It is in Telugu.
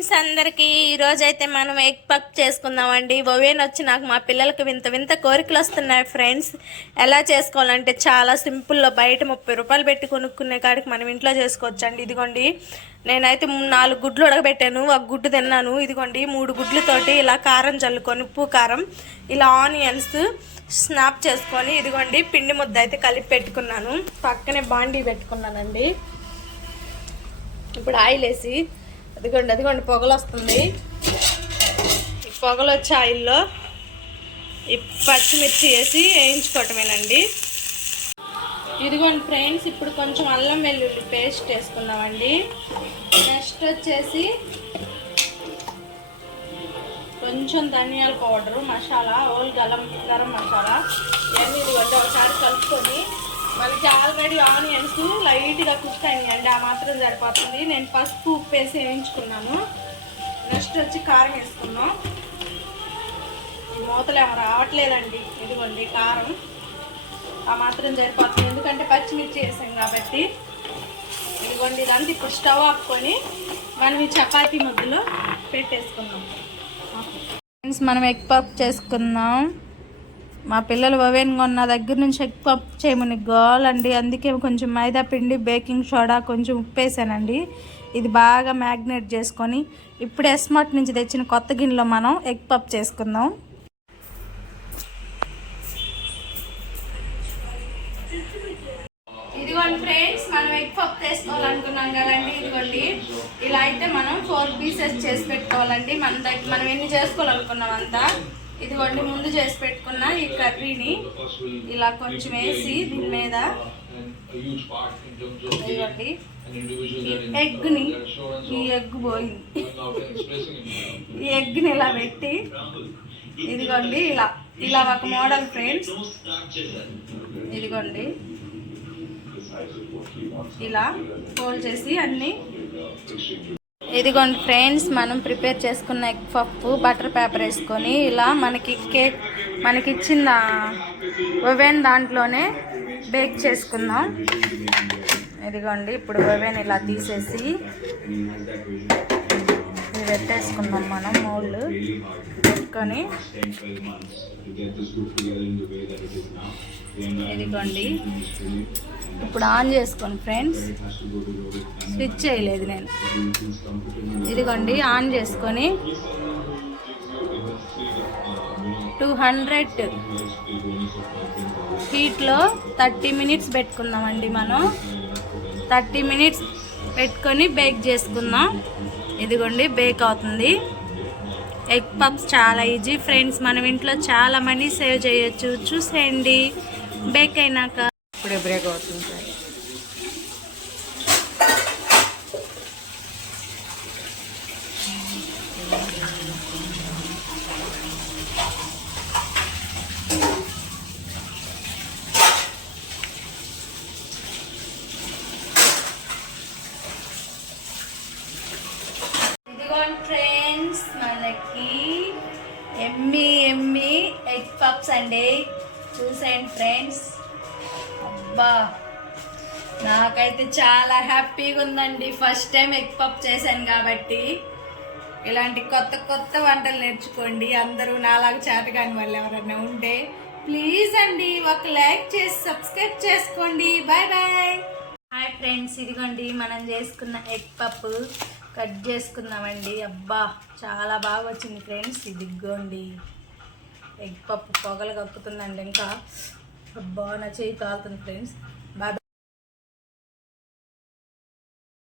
ఫ్రెండ్స్ అందరికీ ఈరోజు అయితే మనం ఎగ్ పక్ చేసుకుందామండి. ఓవేన్ వచ్చి నాకు మా పిల్లలకి వింత వింత కోరికలు వస్తున్నాయి ఫ్రెండ్స్. ఎలా చేసుకోవాలంటే చాలా సింపుల్లో బయట ముప్పై రూపాయలు పెట్టి కొనుక్కునే కాడికి మనం ఇంట్లో చేసుకోవచ్చు అండి ఇదిగోండి నేనైతే నాలుగు గుడ్లు ఉడకబెట్టాను. ఒక గుడ్డు తిన్నాను. ఇదిగోండి మూడు గుడ్లతోటి ఇలా కారం చల్లుకొని ఉప్పు కారం ఇలా ఆనియన్స్ స్నాప్ చేసుకొని ఇదిగోండి పిండి ముద్ద అయితే కలిపి పెట్టుకున్నాను. పక్కనే బాండీ పెట్టుకున్నానండి. ఇప్పుడు ఆయిల్ వేసి అదిగోండి అదిగోండి పొగలు వస్తుంది ఈ పొగలు వచ్చే ఆయిల్లో ఈ పచ్చిమిర్చి వేసి వేయించుకోవటమేనండి. ఇదిగోండి ఫ్రెండ్స్ ఇప్పుడు కొంచెం అల్లం వెల్లుల్లి పేస్ట్ వేసుకుందామండి. నెక్స్ట్ వచ్చేసి కొంచెం ధనియాల పౌడరు మసాలా ఓల్ గరం గరం మసాలా ఇవన్నీ ఇదిగోండి ఒకసారి కలుపుకొని మనకి ఆల్రెడీ ఆనియన్స్ లైట్గా కుక్ అయినాయండి ఆ మాత్రం సరిపోతుంది. నేను పసుపు ఉప్పు వేసి వేయించుకున్నాను. నెక్స్ట్ వచ్చి కారం వేసుకున్నాం ఈ మూతలు ఏమో రావట్లేదండి. ఇదిగోండి కారం. ఆ మాత్రం సరిపోతుంది. ఎందుకంటే పచ్చిమిర్చి వేసాం కాబట్టి. ఇదిగోండి ఇదంతా ఇప్పుడు స్టవ్ ఆపుకొని మనం ఈ చపాతీ ముద్దలో పెట్టేసుకున్నాం ఫ్రెండ్స్ మనం ఎగ్ పప్ చేసుకుందాం. మా పిల్లలు ఓవెన్ కొన్న దగ్గర నుంచి ఎగ్ పప్ చేయమని గోలండి. అందుకే కొంచెం మైదా పిండి బేకింగ్ సోడా కొంచెం ఉప్పేసానండి. ఇది బాగా మ్యాగ్నేట్ చేసుకొని ఇప్పుడు ఎస్మార్ట్ నుంచి తెచ్చిన కొత్త గిన్నెలో మనం ఎగ్ పప్ చేసుకుందాం. ఇదిగోండి ఫ్రెండ్స్ మనం ఎగ్ పప్ చేసుకోవాలనుకున్నాం కదండి. ఇదిగోండి ఇలా అయితే మనం ఫోర్ పీసెస్ చేసి పెట్టుకోవాలండి. మన దగ్గర మనం ఎన్ని చేసుకోవాలనుకున్నాం అంతా? ఇదిగోండి ముందు చేసి పెట్టుకున్న ఈ కర్రీని ఇలా కొంచెం వేసి దీని మీద ఇదిగోండి. ఎగ్ని ఈ ఎగ్ పోయింది. ఈ ఎగ్ని ఇలా పెట్టి ఇదిగోండి ఇలా ఇలా ఒక మోడల్ ఫ్రెండ్స్. ఇదిగోండి. ఇలా ఫోల్డ్ చేసి అన్ని ఇదిగోండి ఫ్రెండ్స్ మనం ప్రిపేర్ చేసుకున్న ఎగ్ పప్పు బటర్ పేపర్ వేసుకొని ఇలా మనకి కేక్ మనకి ఇచ్చిన ఓవెన్ దాంట్లోనే బేక్ చేసుకుందాం. ఇదిగోండి ఇప్పుడు ఓవెన్ ఇలా తీసేసి పెట్టేసుకుందాం మనం మోళ్ళు పెట్టుకొని ఇదిగోండి. ఇప్పుడు ఆన్ చేసుకోండి ఫ్రెండ్స్. స్విచ్ చేయలేదు నేను. ఇదిగోండి ఆన్ చేసుకొని టూ హండ్రెడ్ హీట్లో థర్టీ మినిట్స్ పెట్టుకుందామండి మనం. థర్టీ మినిట్స్ పెట్టుకొని బేక్ చేసుకుందాం. ఇదిగోండి బేక్ అవుతుంది. ఎగ్ పప్స్ చాలా ఈజీ. ఫ్రెండ్స్ మనం ఇంట్లో చాలా మనీ సేవ్ చేయొచ్చు. చూసేయండి. బేక్ అయినాక. ఇప్పుడే బ్రేక్ అవుతుంది సార్ ఇదిగోండి ఫ్రెండ్స్ మనకి ఎమ్మి ఎమ్మి ఎగ్ పప్స్ అండి. చూసేయండి ఫ్రెండ్స్. అబ్బా నాకైతే చాలా హ్యాపీగా ఉందండి. ఫస్ట్ టైం ఎగ్ పప్ చేశాను కాబట్టి. ఇలాంటి కొత్త కొత్త వంటలు నేర్చుకోండి. అందరూ నాలాగా చేతగాని వాళ్ళు ఎవరైనా ఉంటే ప్లీజ్ అండి ఒక లైక్ చేసి సబ్స్క్రైబ్ చేసుకోండి. Bye bye. హాయ్ ఫ్రెండ్స్ ఇదిగోండి మనం చేసుకున్న ఎగ్ పప్పు. కట్ చేసుకున్నామండి అబ్బా చాలా బాగా వచ్చింది ఫ్రెండ్స్. ఇదిగోండి. ఎగ్ పప్పు పొగలు కక్కుతుందండి ఇంకా. అబ్బా నా చేయి కాలుతుంది ఫ్రెండ్స్.